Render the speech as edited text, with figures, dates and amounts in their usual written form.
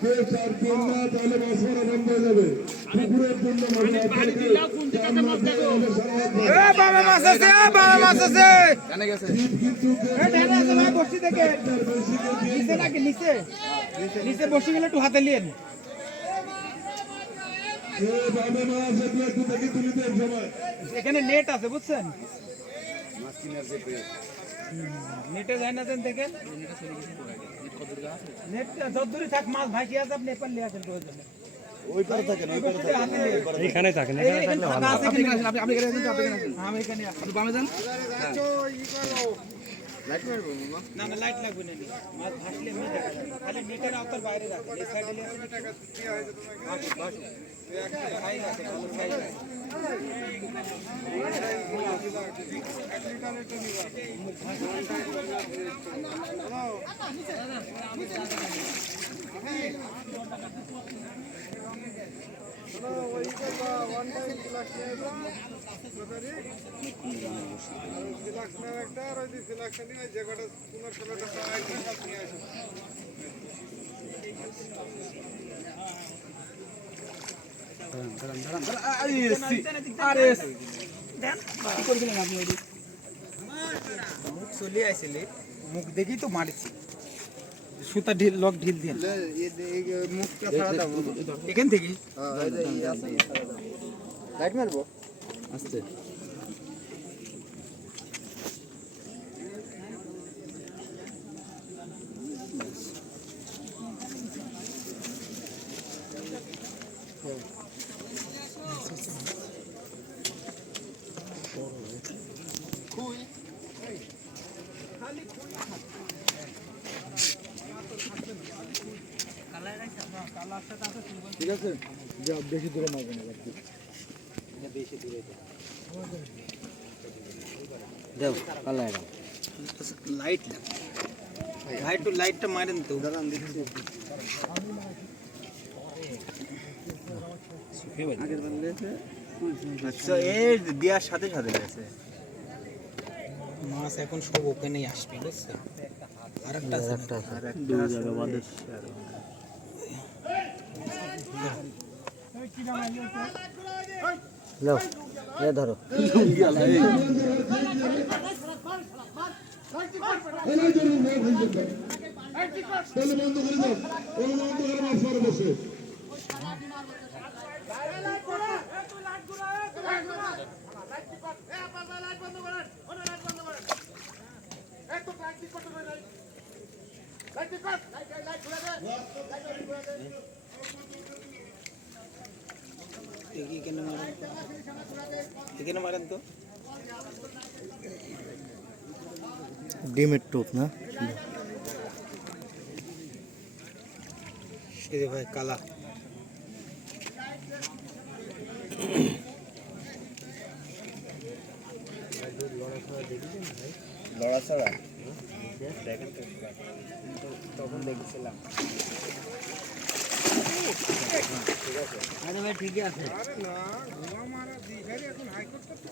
কেউ চারজন না তাহলে মাছ মারা বন্ধ হয়ে যাবে। পুকুরের জন্য নিচে বসে গেলে একটু হাতে নিয়ে এখানে নেট আছে বুঝছেন, নেটে যায় না দেন দেখেন, নেট যতদূরে থাক মাছ ভাসি আছে আপনি এপার নিয়ে আসেন প্রয়োজনে। ওই পারে থাকেন, ওই পারে থাকেন, এইখানে থাকেন, আপনি এখানে আপনি বামে যান। না না লাইট লাগবে না, মাছ ভাসলে এমনি দেখা যাবে, খালি নেটের আওতার বাইরে রাখেন। এই সাইডে নিয়ে আসেন, সাইজ আছে, ভালো সাইজ আছে। মুখ চলে আসলে মুখ দেখেই তো মারছি, সুতা ঢিল লক ঢিল দিয়ে এখান থেকে লাইট মারবো আস্তে। ঠিক আছে, বেশি দূরে মারবেন না, বেশি দূরে দেও কালা লাইট লাইট টু লাইটটা মারেন তো। আচ্ছা এই দেওয়ার সাথে সাথে গেছে মাছ এখন সব ওখানেই আসবে বুঝছে। আরেকটা দুই জায়গা বাদে লো এ ধরো এখানে মারেন তো। ডিমের টোপ না সে ভাই কালা লড়াছড়া তখন দেখছিলাম। আরে ভাই ঠিকই আছে। আরে না ঘুমা মারা দিঘারি এখন হাইকোর্ট করতে